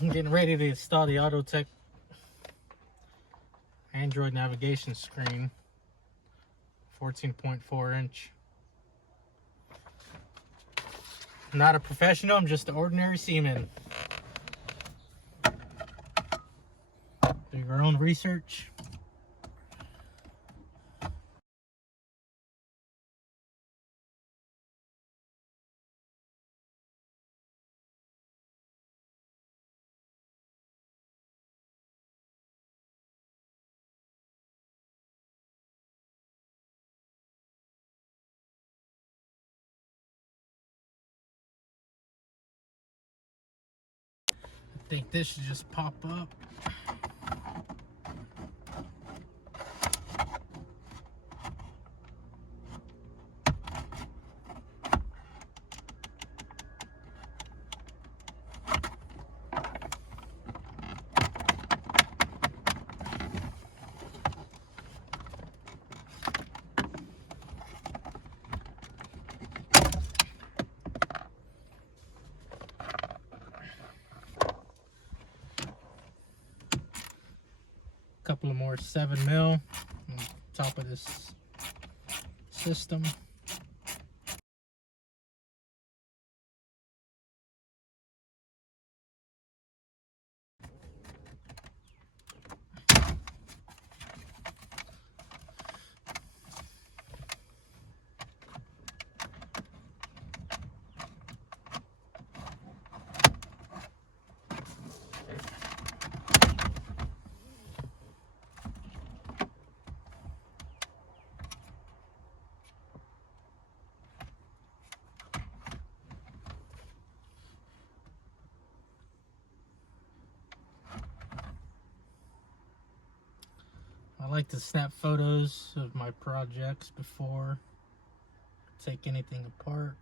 I'm getting ready to install the Autotec Android navigation screen, 14.4 inch. I'm not a professional, I'm just an ordinary seaman. Do your own research. I think this should just pop up. Couple of more 7mm on top of this system. I like to snap photos of my projects before I take anything apart.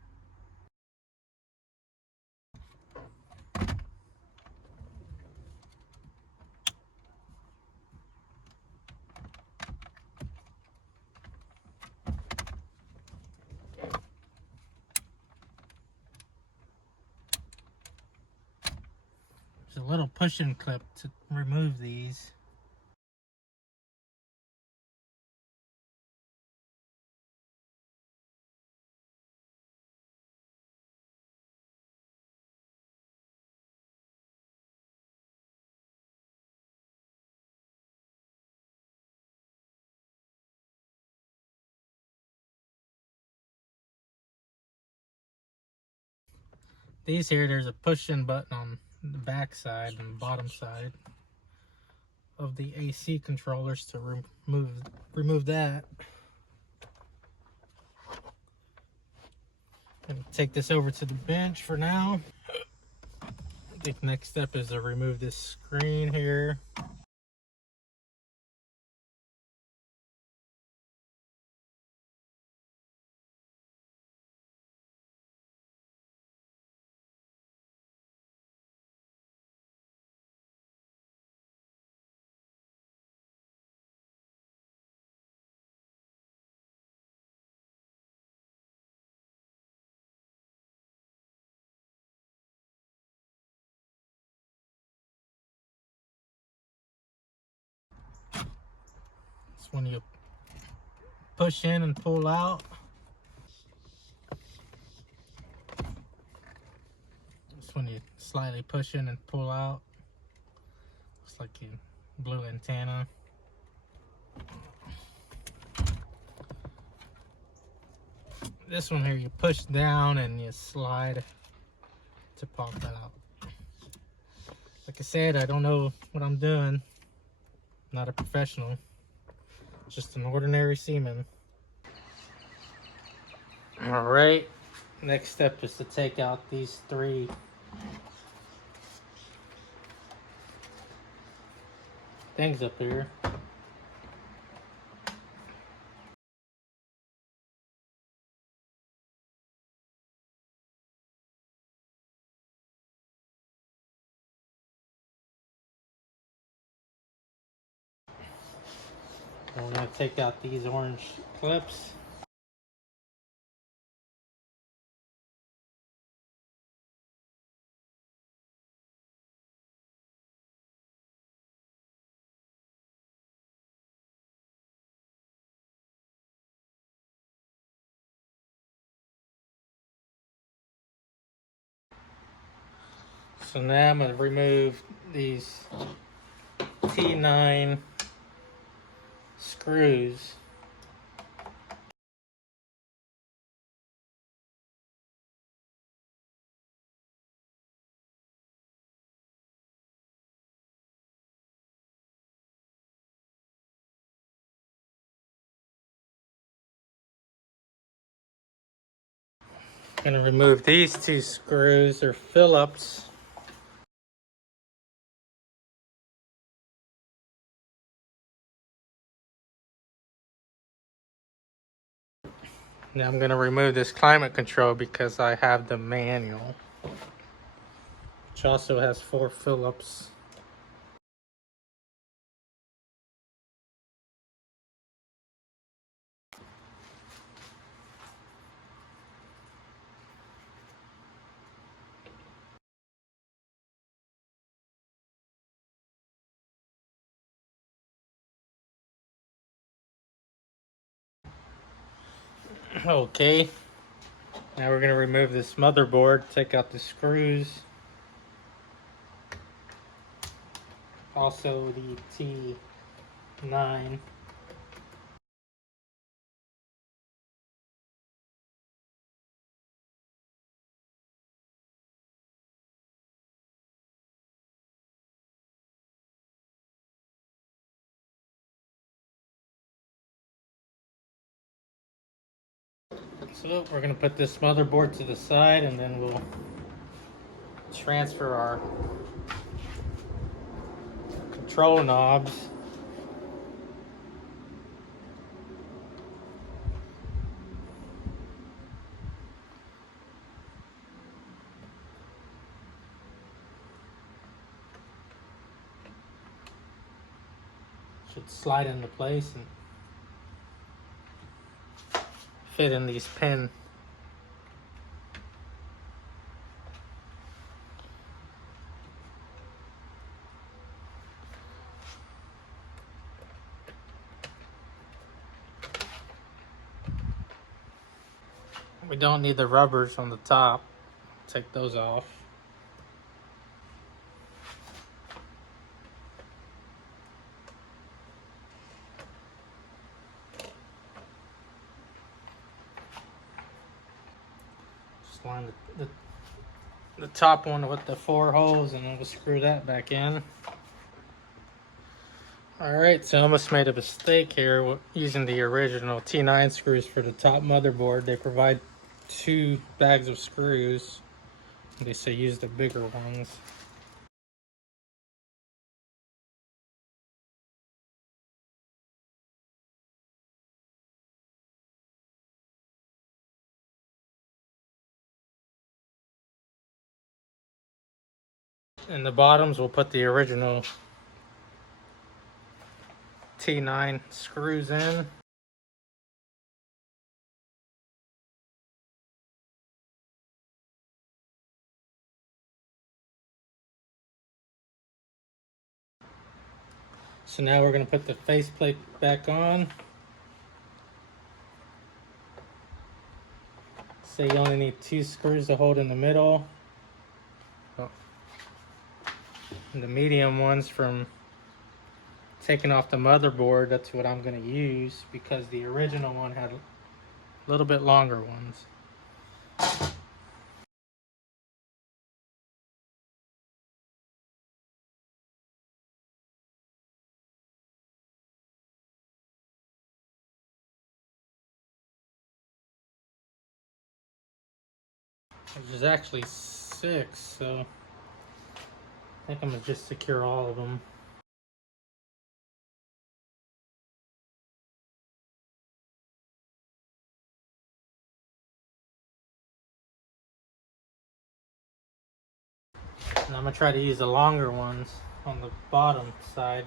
There's a little push-in clip to remove these. These here, there's a push-in button on the back side and bottom side of the AC controllers to remove that. And take this over to the bench for now. I think next step is to remove this screen here. It's when you push in and pull out. It's when you slightly push in and pull out. Looks like a blue antenna. This one here, you push down and you slide to pop out. Like I said, I don't know what I'm doing. I'm not a professional. Just an ordinary seaman. Alright, next step is to take out these three things up here. And we're going to take out these orange clips. So now I'm going to remove these T9 screws. I'm going to remove these two screws or Phillips. Now I'm going to remove this climate control because I have the manual, which also has 4 Phillips. Okay, now we're going to remove this motherboard, take out the screws. Also the T9. So we're going to put this motherboard to the side and then we'll transfer our control knobs. Should slide into place and fit in these pins. We don't need the rubbers on the top. Take those off. Just line the top one with the 4 holes and then we'll screw that back in. Alright, so I almost made a mistake here using the original T9 screws for the top motherboard. They provide 2 bags of screws. They say use the bigger ones. In the bottoms, we'll put the original T9 screws in. So now we're going to put the faceplate back on. So you only need 2 screws to hold in the middle. And the medium ones from taking off the motherboard, that's what I'm going to use because the original one had a little bit longer ones. There's actually 6, so I think I'm going to just secure all of them. And I'm going to try to use the longer ones on the bottom side.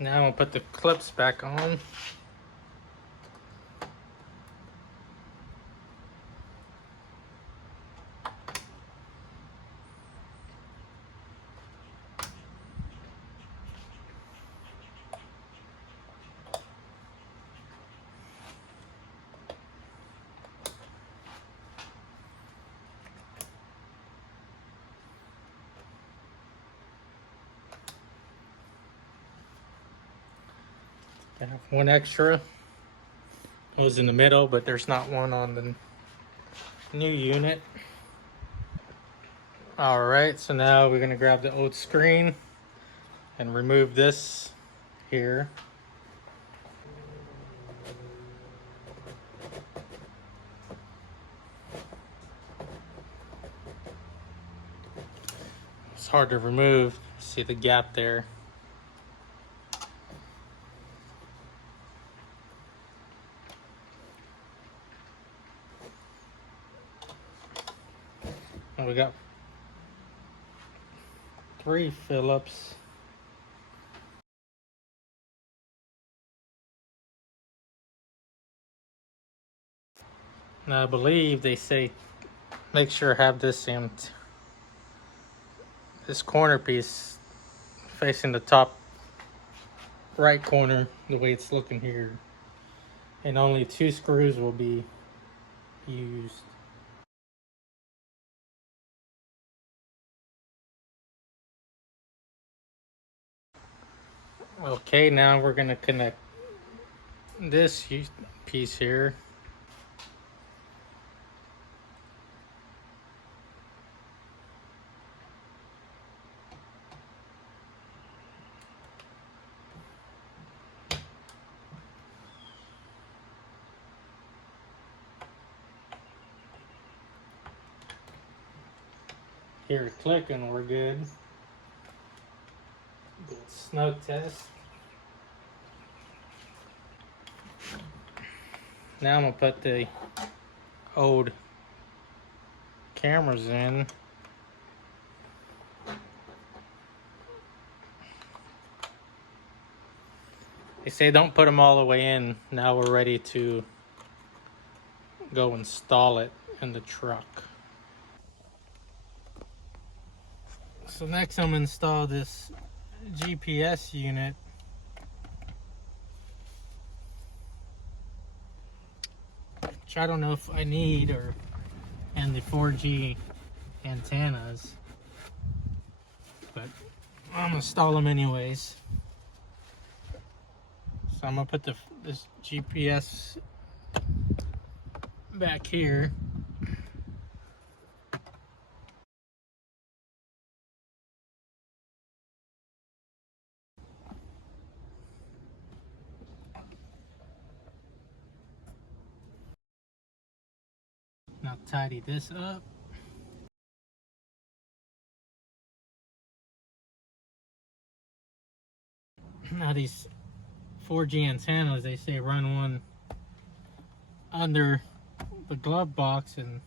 Now I'm going to put the clips back on. I have one extra. It was in the middle, but there's not one on the new unit. All right, so now we're gonna grab the old screen and remove this here. It's hard to remove. See the gap there. And we got 3 Phillips. Now I believe they say make sure have this this corner piece facing the top right corner the way it's looking here, and only 2 screws will be used. Okay, now we're gonna connect this piece here. Hear it clicking, we're good. Snow test. Now I'm gonna put the old cameras in. They say don't put them all the way in. Now we're ready to go install it in the truck. So next I'm gonna install this GPS unit. Which I don't know if I need, and the 4G antennas, but I'm gonna install them anyways. So I'm gonna put this GPS back here. Now tidy this up. Now these 4G antennas, they say run one under the glove box and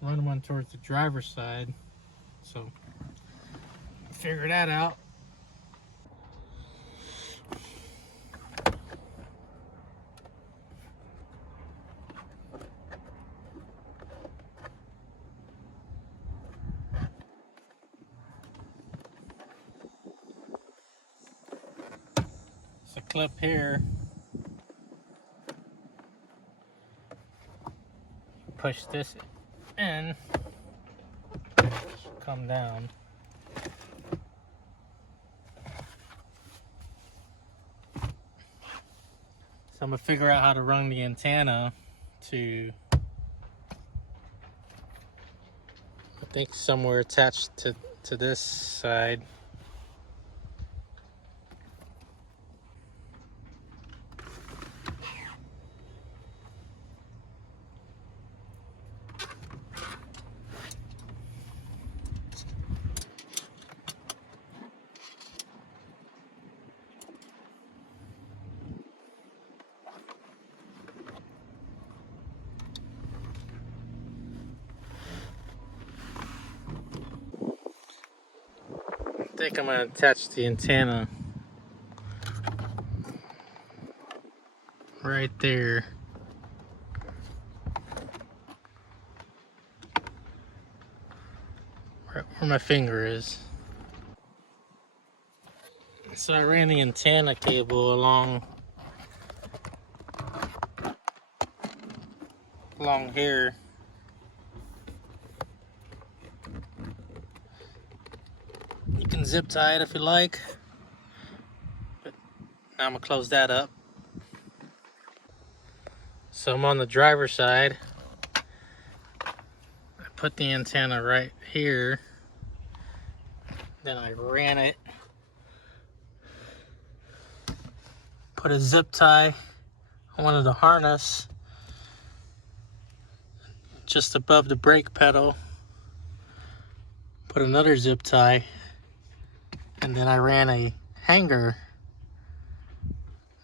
run one towards the driver's side. So figure that out. It's a clip here. Push this in, come down. So I'm gonna figure out how to run the antenna to, I think, somewhere attached to this side. I think I'm gonna attach the antenna right there. Right where my finger is. So I ran the antenna cable along here. You can zip tie it if you like, but Now I'm gonna close that up. So I'm on the driver's side. I put the antenna right here. Then I ran it. Put a zip tie on one of the harness just above the brake pedal. Put another zip tie. And then I ran a hanger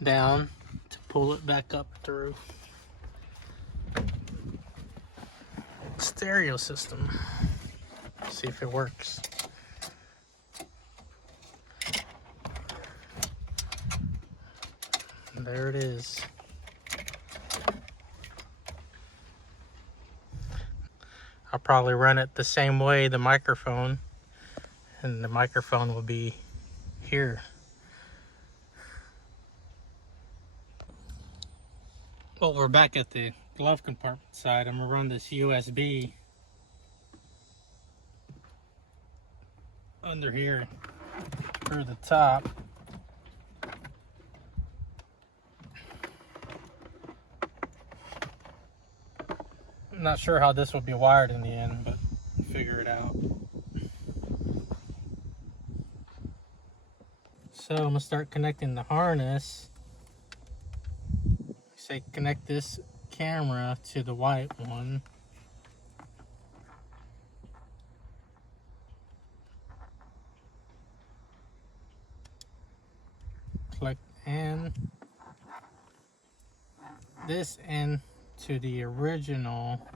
down to pull it back up through. Stereo system. See if it works. And there it is. I'll probably run it the same way, the microphone, and the microphone will be here. Well, we're back at the glove compartment side. I'm gonna run this USB under here through the top. I'm not sure how this will be wired in the end, but we'll figure it out. So I'm gonna start connecting the harness. Say connect this camera to the white one. Click in this in to the original.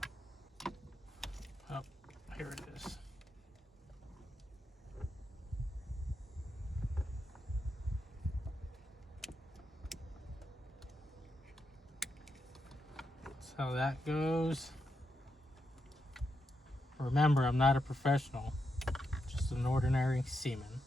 Oh, here it is. That's how that goes. Remember, I'm not a professional, just an ordinary seaman.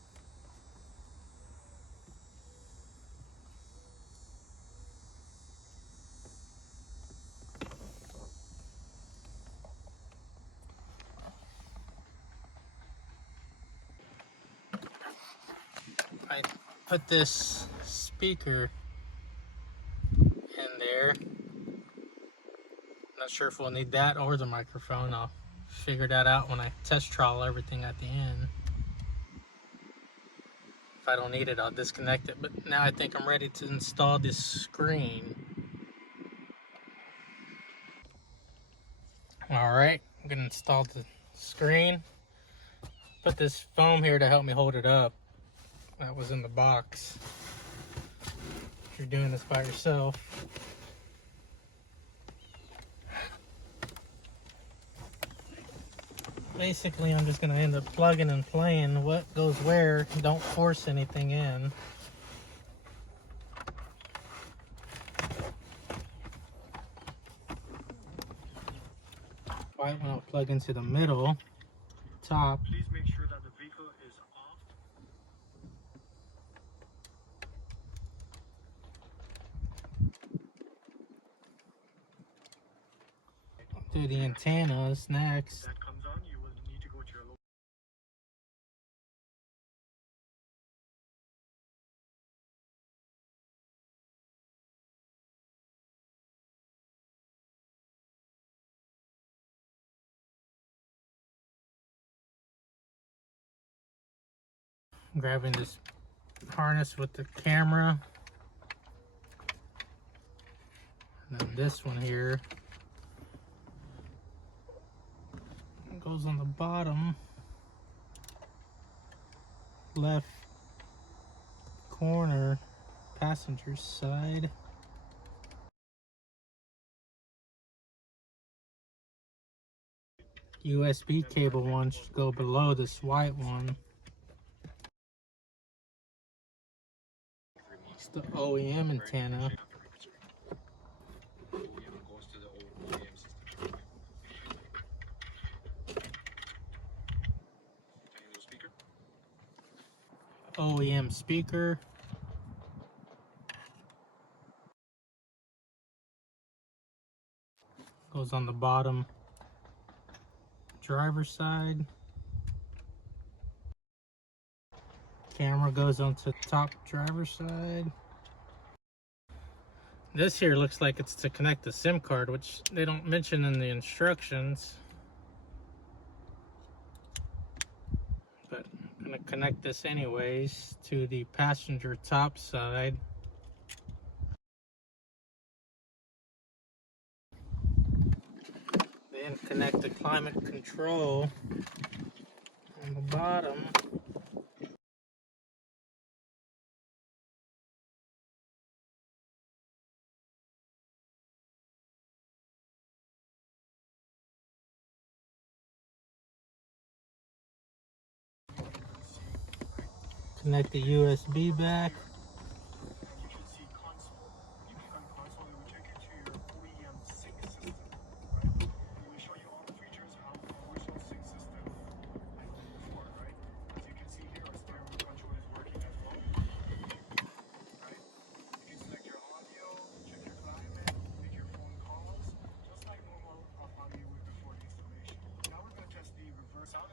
I put this speaker in there. Not sure if we'll need that or the microphone. I'll figure that out when I test trial everything at the end. If I don't need it, I'll disconnect it. But now I think I'm ready to install this screen. Alright, I'm gonna install the screen. Put this foam here to help me hold it up. That was in the box. If you're doing this by yourself. Basically, I'm just gonna end up plugging and playing what goes where. Don't force anything in. White one I'll plug into the middle, top. Please make sure that the vehicle is off. Do the antennas next. That comes on, you will need to go to your local. Grabbing this harness with the camera. And then this one here goes on the bottom left corner, passenger side. USB cable one should go below this white one. It's the OEM antenna. OEM speaker. Goes on the bottom driver's side. Camera goes onto the top driver's side. This here looks like it's to connect the SIM card, which they don't mention in the instructions. But I'm gonna connect this anyways to the passenger top side. Then connect the climate control on the bottom. Connect the USB back. You should see console. When you click on console, it will take you to your OEM sync system, right? And it will show you all the features how the original sync system had before, right? As you can see here, our stereo control is working as well, right? You can select your audio, check your climate, make your phone calls, just like normal how you would before the installation. Now we're going to test the reverse sound.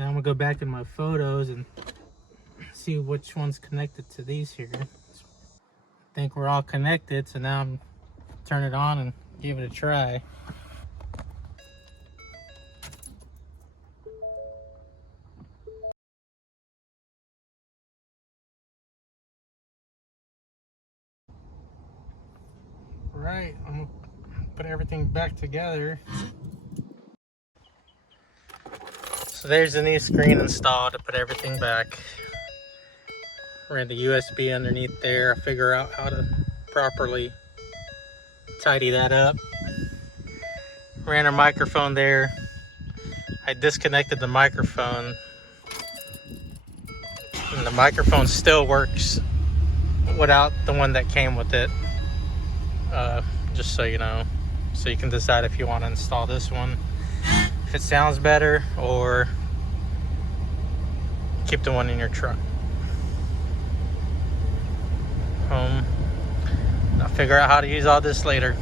Now I'm gonna go back in my photos and see which one's connected to these here. I think we're all connected, so now I'm turn it on and give it a try. Right, I'm gonna put everything back together. So there's the new screen installed to put everything back. Ran the USB underneath there. I figure out how to properly tidy that up. Ran our microphone there. I disconnected the microphone, and the microphone still works without the one that came with it. Just so you know, so you can decide if you want to install this one, if it sounds better, or keep the one in your truck. I'll figure out how to use all this later.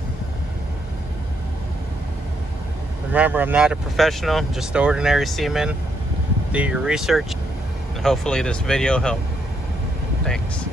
Remember, I'm not a professional, just an ordinary seaman. Do your research, and hopefully this video helped. Thanks.